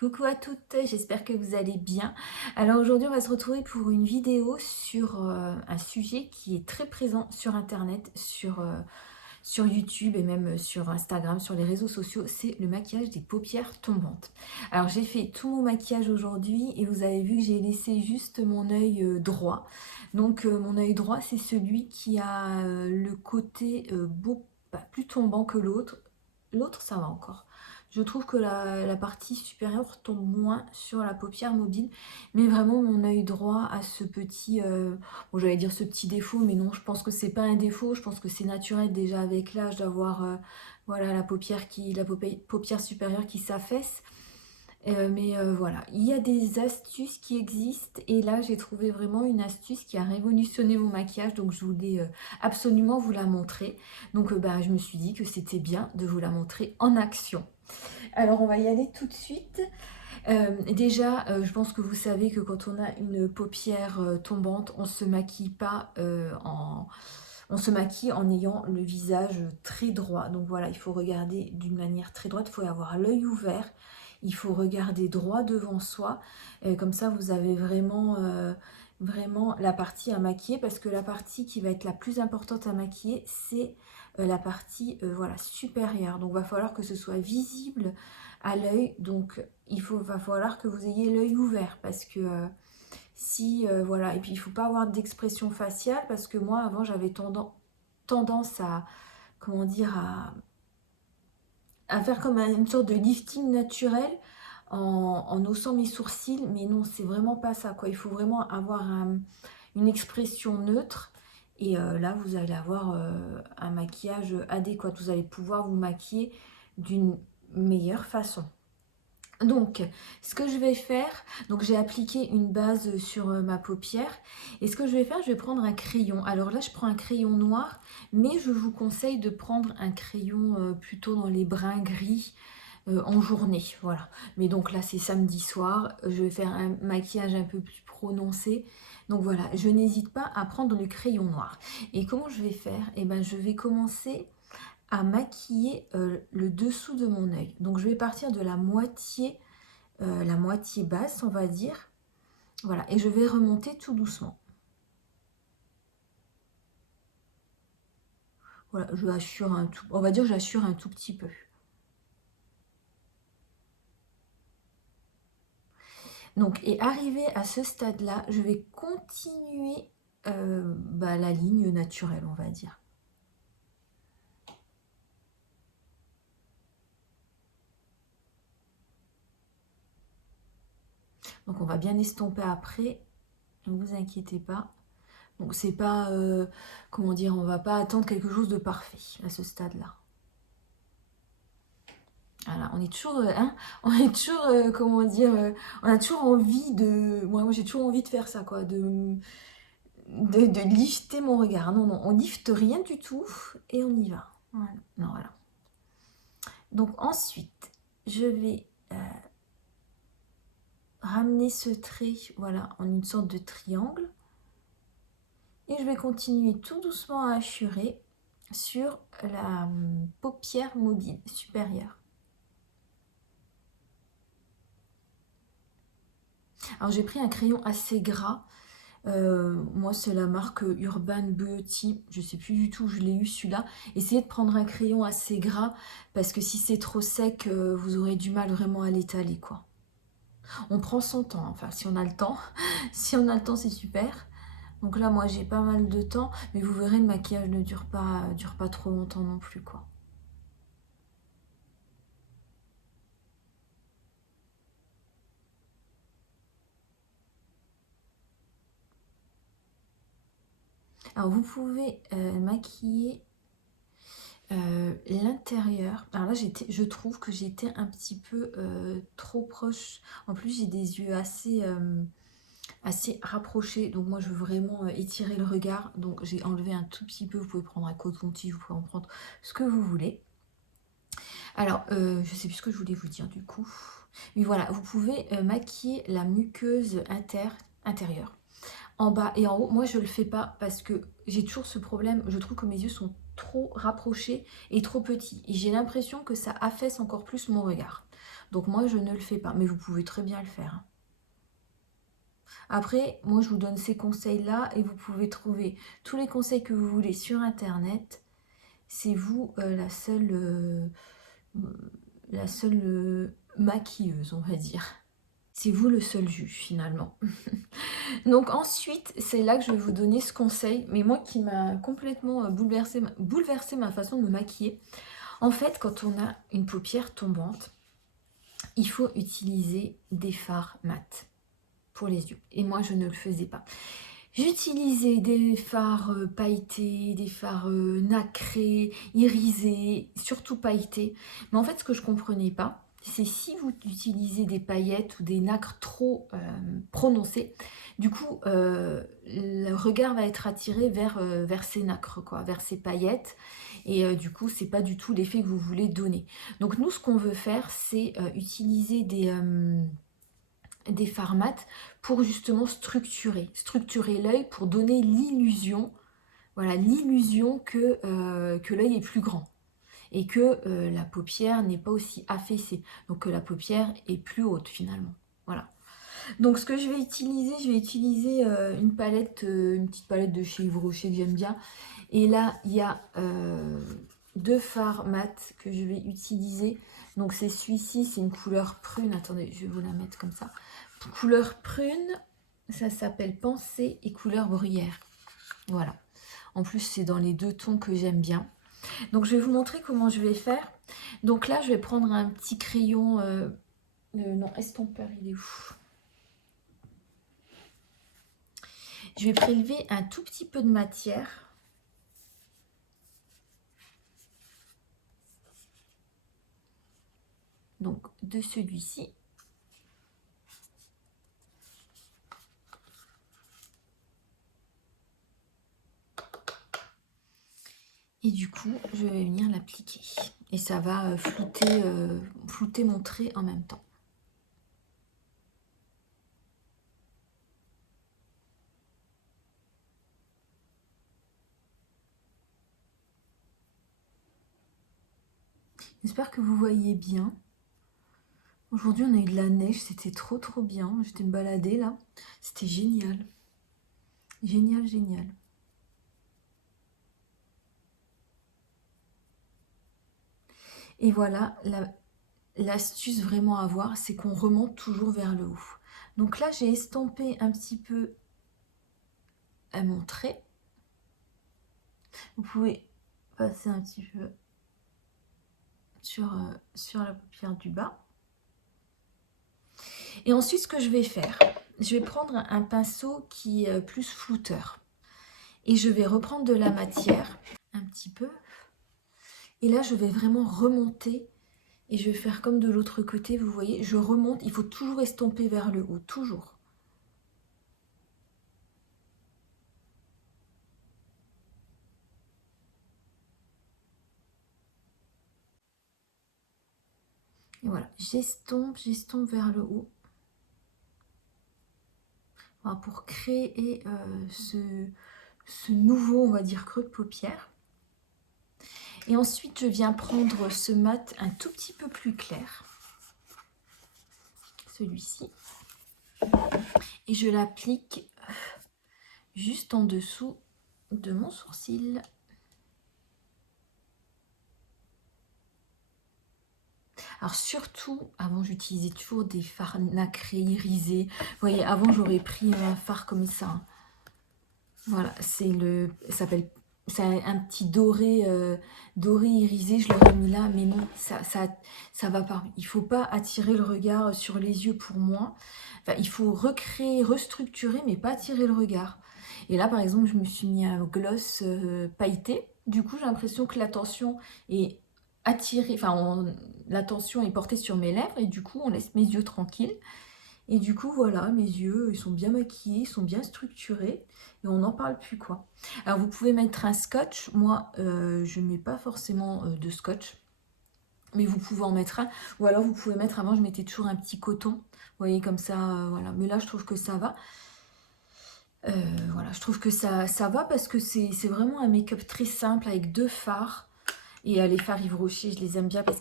Coucou à toutes, j'espère que vous allez bien. Alors aujourd'hui on va se retrouver pour une vidéo sur un sujet qui est très présent sur internet, sur YouTube et même sur Instagram, sur les réseaux sociaux, c'est le maquillage des paupières tombantes. Alors j'ai fait tout mon maquillage aujourd'hui et vous avez vu que j'ai laissé juste mon œil droit. Donc mon œil droit c'est celui qui a le côté plus tombant que l'autre. L'autre ça va encore. Je trouve que la partie supérieure tombe moins sur la paupière mobile, mais vraiment mon œil droit a ce petit, bon j'allais dire ce petit défaut, mais non, je pense que c'est pas un défaut, je pense que c'est naturel déjà avec l'âge d'avoir voilà, la paupière supérieure qui s'affaisse. Voilà, il y a des astuces qui existent et là j'ai trouvé vraiment une astuce qui a révolutionné mon maquillage, donc je voulais absolument vous la montrer. Donc bah, je me suis dit que c'était bien de vous la montrer en action. Alors on va y aller tout de suite. Déjà, je pense que vous savez que quand on a une paupière tombante, on se maquille pas on se maquille en ayant le visage très droit. Donc voilà, il faut regarder d'une manière très droite, il faut avoir l'œil ouvert, il faut regarder droit devant soi. Comme ça, vous avez vraiment la partie à maquiller, parce que la partie qui va être la plus importante à maquiller, c'est la partie voilà, supérieure. Donc il va falloir que ce soit visible à l'œil. Donc va falloir que vous ayez l'œil ouvert, parce que si voilà, et puis il faut pas avoir d'expression faciale, parce que moi avant j'avais tendance à, comment dire, à faire comme une sorte de lifting naturel en haussant mes sourcils, mais non, c'est vraiment pas ça quoi. Il faut vraiment avoir une expression neutre, et là vous allez avoir un maquillage adéquat, vous allez pouvoir vous maquiller d'une meilleure façon. Donc, ce que je vais faire, donc j'ai appliqué une base sur ma paupière, et ce que je vais faire, je vais prendre un crayon. Alors là, je prends un crayon noir, mais je vous conseille de prendre un crayon plutôt dans les bruns gris en journée, voilà. Mais donc là, c'est samedi soir, je vais faire un maquillage un peu plus prononcé. Donc voilà, je n'hésite pas à prendre le crayon noir. Et comment je vais faire? Eh ben, je vais commencer à maquiller le dessous de mon œil. Donc je vais partir de la moitié basse, on va dire. Voilà, et je vais remonter tout doucement. Voilà, on va dire j'assure un tout petit peu. Donc, et arrivé à ce stade-là, je vais continuer la ligne naturelle, on va dire. Donc on va bien estomper après, ne vous inquiétez pas. Donc c'est pas, comment dire, on va pas attendre quelque chose de parfait à ce stade-là. Voilà, on est toujours, on est toujours, comment dire, on a toujours envie de, moi j'ai toujours envie de faire ça, quoi, de lifter mon regard. Non, non, on lifte rien du tout et on y va. Voilà. Non, voilà. Donc ensuite, je vais ramener ce trait, voilà, en une sorte de triangle. Et je vais continuer tout doucement à hachurer sur la paupière mobile supérieure. Alors j'ai pris un crayon assez gras. Moi c'est la marque Urban Beauty, je sais plus du tout où je l'ai eu celui-là. Essayez de prendre un crayon assez gras, parce que si c'est trop sec, vous aurez du mal vraiment à l'étaler, quoi. On prend son temps, enfin si on a le temps. Si on a le temps, c'est super. Donc là moi j'ai pas mal de temps, mais vous verrez le maquillage ne dure pas trop longtemps non plus, quoi. Alors vous pouvez maquiller l'intérieur. Alors là je trouve que j'étais un petit peu trop proche. En plus j'ai des yeux assez rapprochés, donc moi je veux vraiment étirer le regard. Donc j'ai enlevé un tout petit peu. Vous pouvez prendre un coton-tige, vous pouvez en prendre ce que vous voulez. Alors je sais plus ce que je voulais vous dire du coup. Mais voilà, vous pouvez maquiller la muqueuse intérieure, en bas et en haut. Moi je le fais pas parce que j'ai toujours ce problème, je trouve que mes yeux sont trop rapprochés et trop petits, et j'ai l'impression que ça affaisse encore plus mon regard. Donc moi, je ne le fais pas, mais vous pouvez très bien le faire, hein. Après, moi, je vous donne ces conseils-là et vous pouvez trouver tous les conseils que vous voulez sur Internet. C'est vous la seule maquilleuse, on va dire. C'est vous le seul juge, finalement. Donc ensuite, c'est là que je vais vous donner ce conseil, mais moi qui m'a complètement bouleversé ma façon de me maquiller. En fait, quand on a une paupière tombante, il faut utiliser des fards mat pour les yeux. Et moi, je ne le faisais pas. J'utilisais des fards pailletés, des fards nacrés, irisés, surtout pailletés. Mais en fait, ce que je ne comprenais pas, c'est si vous utilisez des paillettes ou des nacres trop prononcées, du coup, le regard va être attiré vers ces nacres, quoi, vers ces paillettes. Et du coup, c'est pas du tout l'effet que vous voulez donner. Donc nous, ce qu'on veut faire, c'est utiliser des fards mat pour justement structurer l'œil, pour donner l'illusion, voilà, l'illusion que l'œil est plus grand et que la paupière n'est pas aussi affaissée, donc que la paupière est plus haute finalement. Voilà. Donc ce que je vais utiliser une petite palette de chez Yves Rocher que j'aime bien. Et là, il y a deux fards mat que je vais utiliser. Donc c'est celui-ci, c'est une couleur prune. Attendez, je vais vous la mettre comme ça. Couleur prune, ça s'appelle Pensée et couleur bruyère. Voilà. En plus, c'est dans les deux tons que j'aime bien. Donc je vais vous montrer comment je vais faire. Donc là, je vais prendre un petit crayon... non, estompeur, il est où? Je vais prélever un tout petit peu de matière. Donc de celui-ci. Et du coup, je vais venir l'appliquer. Et ça va flouter mon trait en même temps. J'espère que vous voyez bien. Aujourd'hui, on a eu de la neige, c'était trop bien. J'étais me balader là. C'était génial. Génial, génial. Et voilà, l'astuce vraiment à voir, c'est qu'on remonte toujours vers le haut. Donc là, j'ai estompé un petit peu à mon trait. Vous pouvez passer un petit peu sur la paupière du bas. Et ensuite, ce que je vais faire, je vais prendre un pinceau qui est plus flouteur. Et je vais reprendre de la matière, un petit peu. Et là, je vais vraiment remonter. Et je vais faire comme de l'autre côté, vous voyez, je remonte. Il faut toujours estomper vers le haut, toujours. Et voilà, j'estompe vers le haut. Voilà, pour créer ce nouveau, on va dire, creux de paupière. Et ensuite, je viens prendre ce mat un tout petit peu plus clair. Celui-ci. Et je l'applique juste en dessous de mon sourcil. Alors surtout, avant j'utilisais toujours des fards nacrés, irisés. Vous voyez, avant j'aurais pris un fard comme ça. Voilà, c'est un petit doré, doré irisé, je l'aurais mis là, mais non, ça va pas. Il faut pas attirer le regard sur les yeux pour moi. Enfin, il faut recréer, restructurer, mais pas attirer le regard. Et là, par exemple, je me suis mis un gloss pailleté. Du coup, j'ai l'impression que l'attention est attirée, enfin, l'attention est portée sur mes lèvres, et du coup, on laisse mes yeux tranquilles. Et du coup, voilà, mes yeux, ils sont bien maquillés, ils sont bien structurés. Et on n'en parle plus, quoi. Alors, vous pouvez mettre un scotch. Moi, je ne mets pas forcément de scotch. Mais vous pouvez en mettre un. Ou alors, vous pouvez mettre... Avant, je mettais toujours un petit coton. Vous voyez, comme ça, voilà. Mais là, je trouve que ça va. Voilà, je trouve que ça va parce que c'est vraiment un make-up très simple avec deux fards. Et les fards Yves Rocher, je les aime bien parce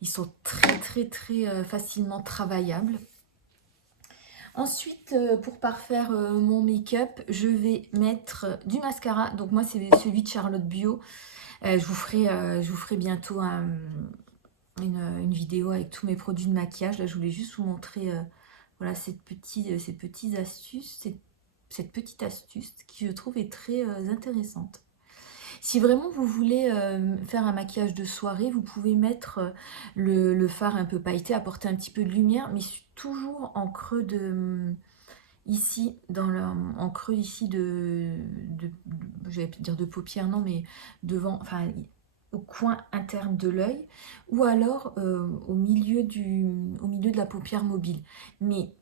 Ils sont très très très facilement travaillables. Ensuite, pour parfaire mon make-up, je vais mettre du mascara. Donc moi, c'est celui de Charlotte Bio. Je vous ferai bientôt une vidéo avec tous mes produits de maquillage. Là, je voulais juste vous montrer voilà, ces petites astuces, cette petite astuce qui, je trouve, est très intéressante. Si vraiment vous voulez faire un maquillage de soirée, vous pouvez mettre le fard un peu pailleté, apporter un petit peu de lumière, mais toujours en creux de... ici, en creux ici je vais dire de paupière, non, mais devant, enfin, au coin interne de l'œil, ou alors au milieu de la paupière mobile. Mais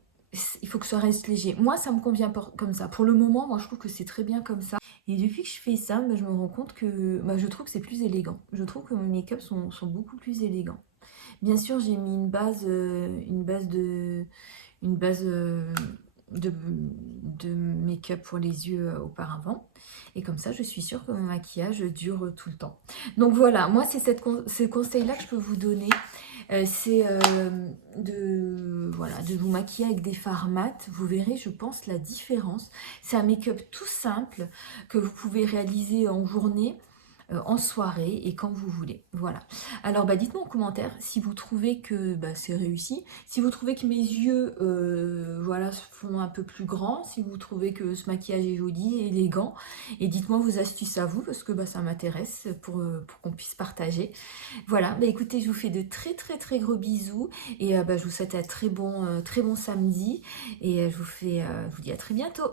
il faut que ça reste léger. Moi, ça me convient comme ça. Pour le moment, moi, je trouve que c'est très bien comme ça. Et depuis que je fais ça, bah, je me rends compte que je trouve que c'est plus élégant. Je trouve que mes make-up sont beaucoup plus élégants. Bien sûr, j'ai mis une base de make-up pour les yeux auparavant. Et comme ça, je suis sûre que mon maquillage dure tout le temps. Donc voilà, moi, c'est ces conseils-là que je peux vous donner. C'est de vous maquiller avec des fards mat. Vous verrez, je pense, la différence. C'est un make-up tout simple que vous pouvez réaliser en journée, en soirée et quand vous voulez. Voilà. Alors dites-moi en commentaire si vous trouvez que c'est réussi, si vous trouvez que mes yeux voilà, se font un peu plus grands, si vous trouvez que ce maquillage est joli, élégant, et dites-moi vos astuces à vous parce que ça m'intéresse pour qu'on puisse partager. Voilà, écoutez, je vous fais de très très très gros bisous et je vous souhaite un très bon samedi et je vous dis à très bientôt.